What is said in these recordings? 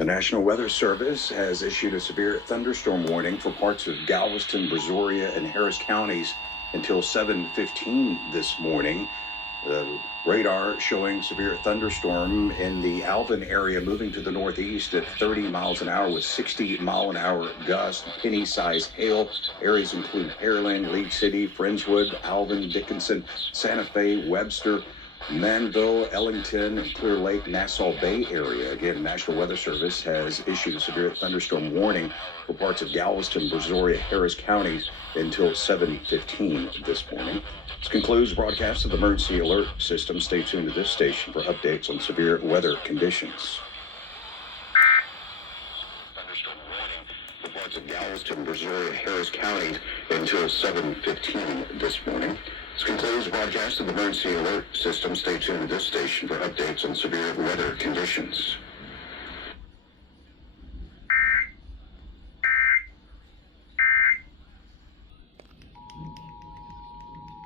The National Weather Service has issued a severe thunderstorm warning for parts of Galveston, Brazoria, and Harris counties until 7:15 this morning. The radar showing severe thunderstorm in the Alvin area moving to the northeast at 30 miles an hour with 60-mile-an-hour gusts, penny-sized hail. Areas include Pearland, League City, Friendswood, Alvin, Dickinson, Santa Fe, Webster, Manville, Ellington, and Clear Lake, Nassau Bay area. Again, National Weather Service has issued a severe thunderstorm warning for parts of Galveston, Brazoria, Harris counties until 7:15 this morning. This concludes the broadcast of the emergency alert system. Stay tuned to this station for updates on severe weather conditions. Thunderstorm warning for parts of Galveston, Brazoria, Harris counties until 7:15 this morning. This concludes the broadcast of the emergency alert system. Stay tuned to this station for updates on severe weather conditions.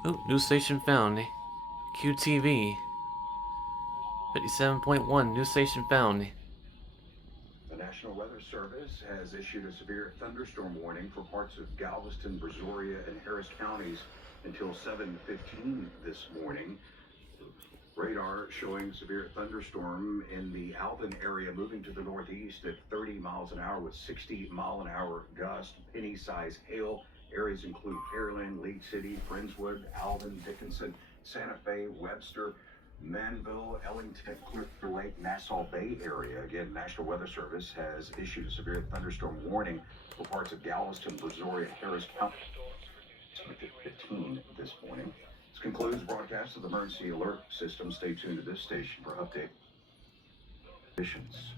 Oh, new station found. QTV. 57.1, new station found. The National Weather Service has issued a severe thunderstorm warning for parts of Galveston, Brazoria, and Harris counties until 7:15 this morning. Radar showing severe thunderstorm in the Alvin area moving to the northeast at 30 miles an hour with 60-mile-an-hour gusts, penny-sized hail. Areas include Pearland, League City, Friendswood, Alvin, Dickinson, Santa Fe, Webster, Manville, Ellington, Clear Lake, Nassau Bay area. Again, National Weather Service has issued a severe thunderstorm warning for parts of Galveston, Brazoria, Harris County. 15 this morning. This concludes the broadcast of the emergency alert system. Stay tuned to this station for update conditions.